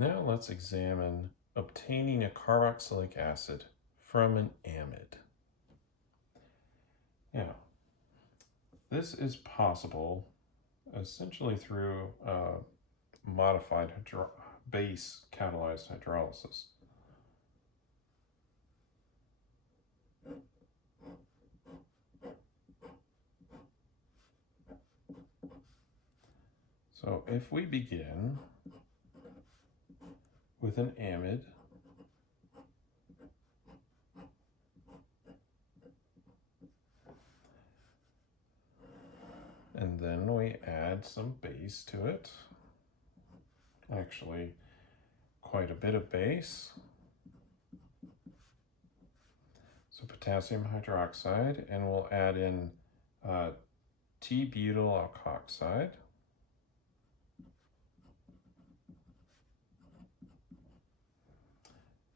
Now let's examine obtaining a carboxylic acid from an amide. Now, this is possible essentially through modified base catalyzed hydrolysis. So if we begin with an amide, and then we add some base to it, actually quite a bit of base. So potassium hydroxide, and we'll add in T-butyl alkoxide.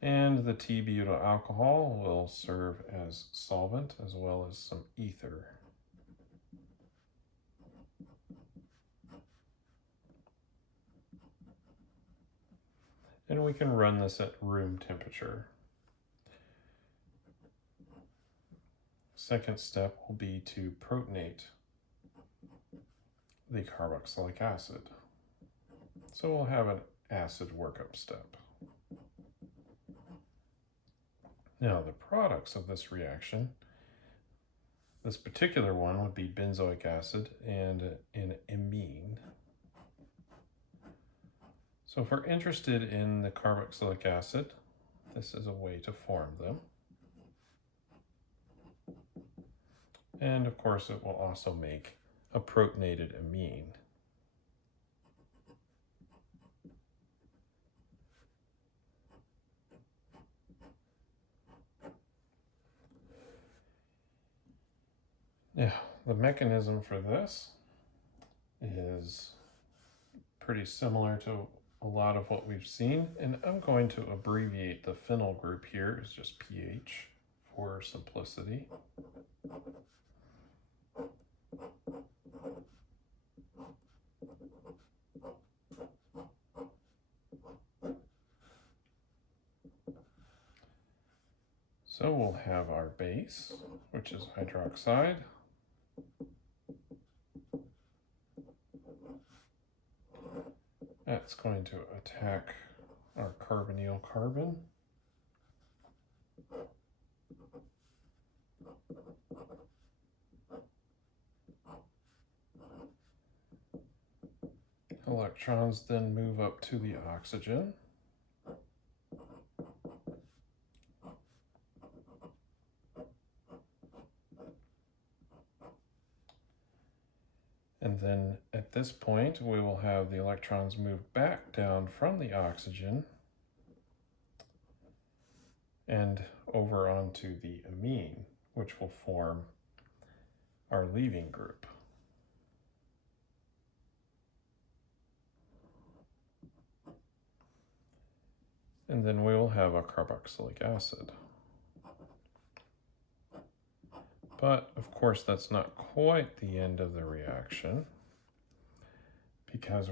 And the T-butyl alcohol will serve as solvent as well as some ether. And we can run this at room temperature. Second step will be to protonate the carboxylic acid. So we'll have an acid workup step. Now the products of this reaction, this particular one would be benzoic acid and an amine. So if we're interested in the carboxylic acid, this is a way to form them. And of course it will also make a protonated amine. Now, the mechanism for this is pretty similar to a lot of what we've seen, and I'm going to abbreviate the phenyl group here as just pH for simplicity. So we'll have our base, which is hydroxide. That's going to attack our carbonyl carbon. Electrons then move up to the oxygen. And then at this point, we will have the electrons move back down from the oxygen and over onto the amine, which will form our leaving group. And then we will have a carboxylic acid. But of course, that's not quite the end of the reaction, because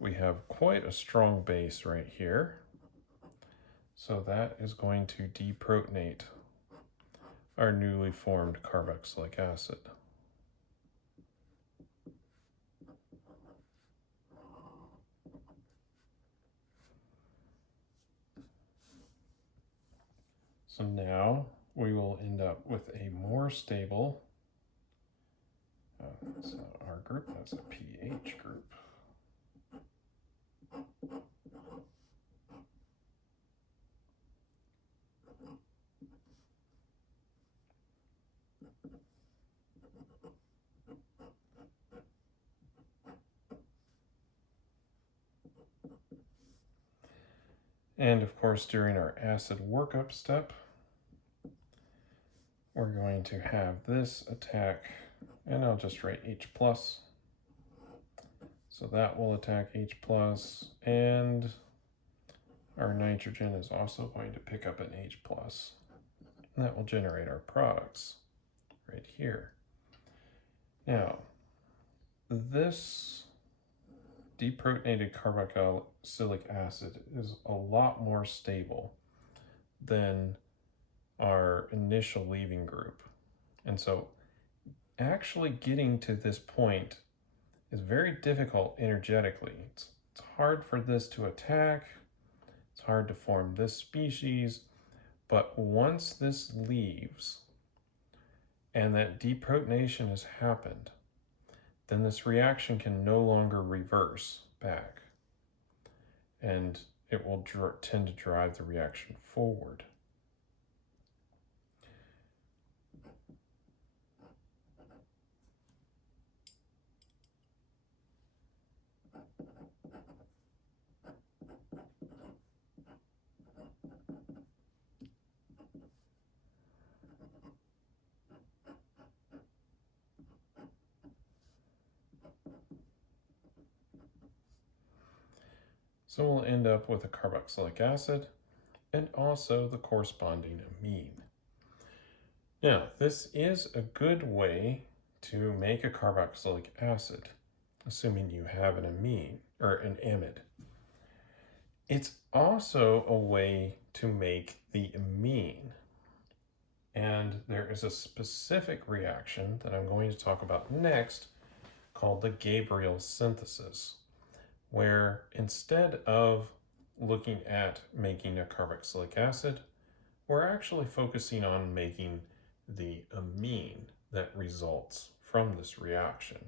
we have quite a strong base right here. So that is going to deprotonate our newly formed carboxylic acid. So now we will end up with a more stable, that's not our group, that's a pH group. And of course, during our acid workup step, we're going to have this attack, and I'll just write H+. So that will attack H+, and our nitrogen is also going to pick up an H+. And that will generate our products right here. Now, this deprotonated carboxylic acid is a lot more stable than our initial leaving group. And so actually getting to this point is very difficult energetically. It's hard for this to attack. It's hard to form this species. But once this leaves and that deprotonation has happened, then this reaction can no longer reverse back. And it will tend to drive the reaction forward. So we'll end up with a carboxylic acid and also the corresponding amine. Now, this is a good way to make a carboxylic acid, assuming you have an amine or an amide. It's also a way to make the amine. And there is a specific reaction that I'm going to talk about next called the Gabriel synthesis, where instead of looking at making a carboxylic acid, we're actually focusing on making the amine that results from this reaction.